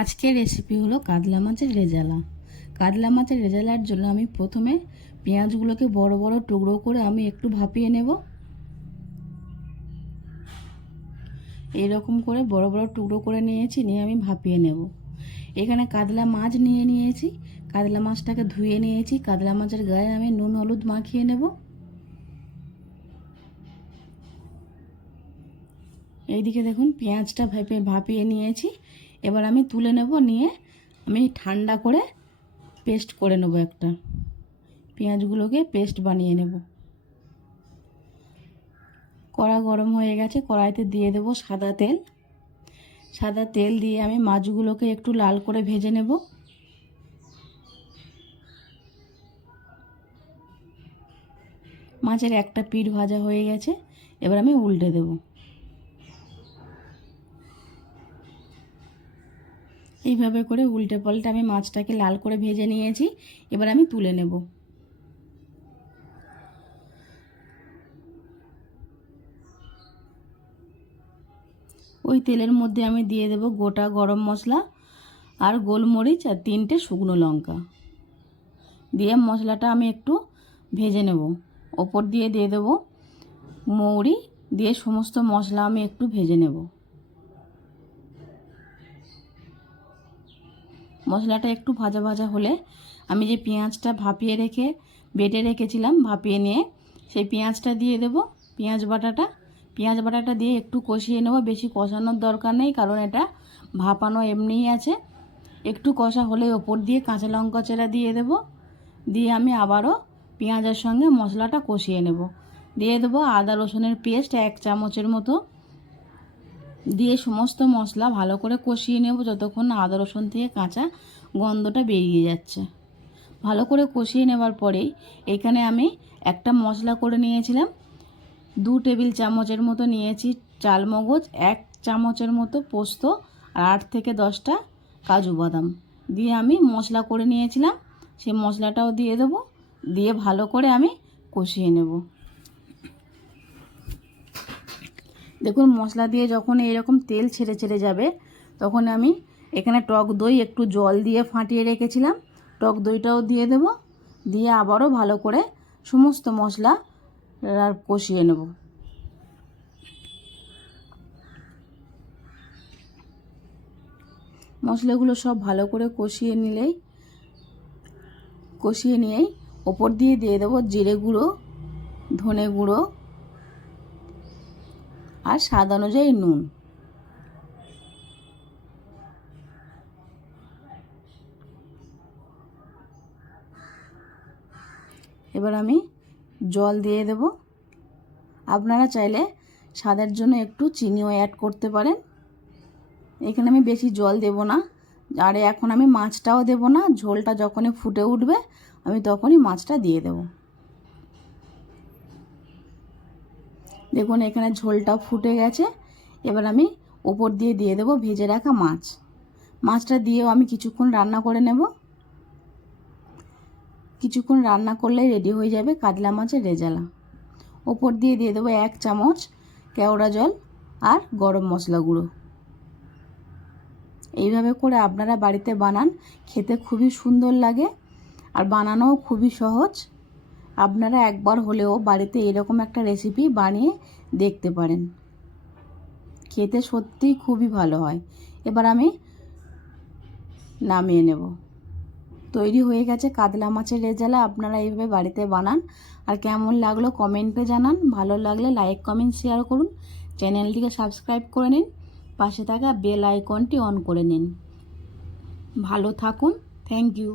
আজকের রেসিপি হলো কাতলা মাছের রেজালা। কাতলা মাছের রেজালার জন্য আমি প্রথমে পেঁয়াজগুলোকে বড় বড় টুকরো করে আমি একটু ভাপিয়ে নেব। এইরকম করে বড় বড় টুকরো করে নিয়েছি, নিয়ে আমি ভাপিয়ে নেব। এখানে কাতলা মাছ নিয়ে নিয়েছি, কাতলা মাছটাকে ধুয়ে নিয়েছি। কাতলা মাছের গায়ে আমি নুন হলুদ মাখিয়ে নেব। এইদিকে দেখুন পেঁয়াজটা ভাপিয়ে নিয়েছি। এবার আমি তুলে নেব, নিয়ে আমি ঠান্ডা করে পেস্ট করে নেব। একটা পেঁয়াজগুলোকে পেস্ট বানিয়ে নেব। কড়া গরম হয়ে গেছে, কড়াইতে দিয়ে দেব সাদা তেল। সাদা তেল দিয়ে আমি মাছগুলোকে একটু লাল করে ভেজে নেব। মাছের একটা পিঠ ভাজা হয়ে গেছে, এবার আমি উল্টে দেব। এইভাবে করে উল্টে পাল্টে আমি মাছটাকে লাল করে ভেজে নিয়েছি। এবার আমি তুলে নেব। ওই তেলের মধ্যে আমি দিয়ে দেব গোটা গরম মশলা আর গোলমরিচ আর 3টে শুকনো লঙ্কা দিয়ে মশলাটা আমি একটু ভেজে নেব। ওপর দিয়ে দিয়ে দেব মৌরি, দিয়ে সমস্ত মশলা আমি একটু ভেজে নেব। মশলাটা একটু ভাজা ভাজা হলে আমি যে পেঁয়াজটা বেটে রেখেছিলাম ভাপিয়ে নিয়ে, সেই পেঁয়াজটা দিয়ে দেব। পেঁয়াজ বাটাটা দিয়ে একটু কষিয়ে নেব। বেশি কষানোর দরকার নেই, কারণ এটা ভাপানো এমনিই আছে। একটু কষা হলে ওপর দিয়ে কাঁচা লঙ্কা চেরা দিয়ে দেব। দিয়ে আমি আবারও পেঁয়াজের সঙ্গে মশলাটা কষিয়ে নেব। দিয়ে দেবো আদা রসুনের পেস্ট 1 চামচের মতো, দিয়ে সমস্ত মশলা ভালো করে কষিয়ে নেব যতক্ষণ না আদা রসুন থেকে কাঁচা গন্ধটা বেরিয়ে যাচ্ছে। ভালো করে কষিয়ে নেবার পরেই এখানে আমি একটা মশলা করে নিয়েছিলাম। 2 টেবিল চামচের মতো নিয়েছি চালমগজ, 1 চামচের মতো পোস্ত আর 8 থেকে 10টা কাজু বাদাম দিয়ে আমি মশলা করে নিয়েছিলাম। সেই মশলাটাও দিয়ে দেবো, দিয়ে ভালো করে আমি কষিয়ে নেব। দেখুন মশলা দিয়ে যখন এরকম তেল ছেড়ে ছেড়ে যাবে, তখন আমি এখানে টক দই একটু জল দিয়ে ফাটিয়ে রেখেছিলাম, টক দইটাও দিয়ে দেব। দিয়ে আবারও ভালো করে সমস্ত মশলা কষিয়ে নেব। মশলাগুলো সব ভালো করে কষিয়ে নিয়েই ওপর দিয়ে দিয়ে দেবো জিরে গুঁড়ো, ধনে গুঁড়ো আর স্বাদ অনুযায়ী নুন। এবার আমি জল দিয়ে দেব। আপনারা চাইলে স্বাদের জন্য একটু চিনিও অ্যাড করতে পারেন। এখানে আমি বেশি জল দেব না, আর এখন আমি মাছটাও দেব না। ঝোলটা যখনই ফুটে উঠবে আমি তখনই মাছটা দিয়ে দেব। দেখুন এখানে ঝোলটা ফুটে গেছে। এবার আমি ওপর দিয়ে দিয়ে দেব ভেজে রাখা মাছটা দিয়েও আমি কিছুক্ষণ রান্না করে নেব। কিছুক্ষণ রান্না করলেই রেডি হয়ে যাবে কাতলা মাছের রেজালা। ওপর দিয়ে দিয়ে দেবো 1 চামচ কেওড়া জল আর গরম মশলা গুঁড়ো। এইভাবে করে আপনারা বাড়িতে বানান, খেতে খুবই সুন্দর লাগে আর বানানোও খুবই সহজ। আপনারা একবার হলেও বাড়িতে এরকম একটা রেসিপি বানিয়ে দেখতে পারেন, খেতে সত্যিই খুবই ভালো হয়। এবার আমি নামিয়ে নেব। তৈরি হয়ে গেছে কাতলা মাছের রেজালা। আপনারা এইভাবে বাড়িতে বানান, আর কেমন লাগলো কমেন্টে জানান। ভালো লাগলে লাইক কমেন্ট শেয়ার করুন। চ্যানেলটিকে সাবস্ক্রাইব করে নিন, পাশে থাকা বেল আইকনটি অন করে নিন। ভালো থাকুন। Thank you.